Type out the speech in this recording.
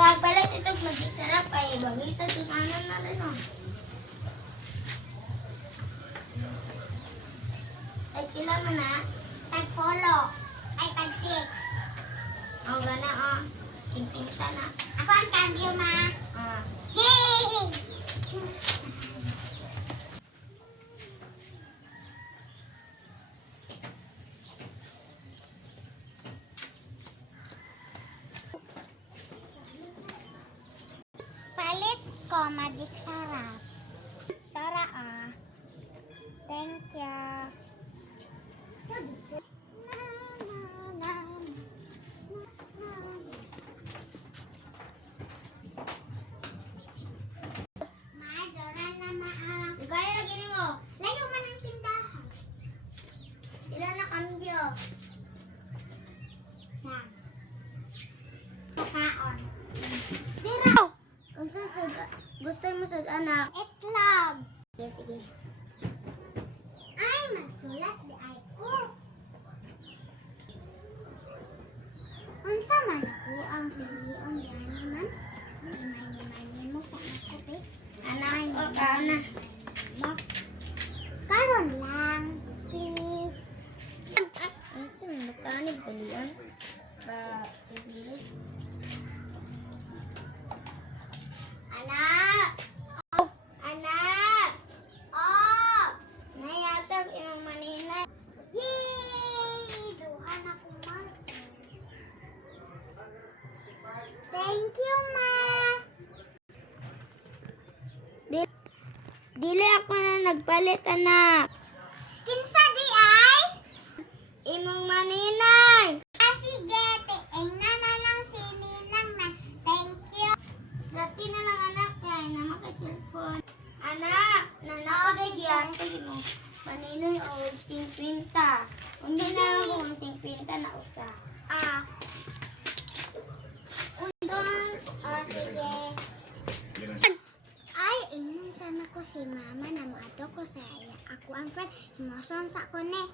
Pagpalit ito magic sarap kay bagita sunanan na rin oh. Tag pila man na? Tag polo. Ay, tag 6. O gana oh. Singpinta na. Ako ang cambio, ma. Ah. Yay! Palit ko magic sarap. Tara ah. Thank you. Madoran na maang. Gaya lagi ni mo. Layo man ang tindahan. Ilan na kambyo? Na. Kakaon. Diraw. Kung susod, gusto mo sud anak. Itlog. Sige, sige. Ay, magsulat di ay ko. Unsa man ako ang pilion gani man? Imay mo sa ako pe. Anak, o kaon na. Mo. Karon lang, please. Ay, saan nakaanib ko liyan? Ba, sige. Anak! Oh! Anak! Oh! Nayatag imong manina. Yay! Duha na ko man. Thank you, ma. Dili ako na nagpalit anak. Kinsa di ay? Imong maninay. Ah, sige. Tingnan na lang si Ninang na. Thank you. Dati na lang anak niya, na maka-cellphone. Anak, nanakaday giyatag mo. Maninoy o 50. Hindi na lang kung 50 na usa. Ah. Undon. Oh, sige. Ay, ingnan sana ko si mama na maato ko sa iya. Ako ang friend. Himoson sa ko ne.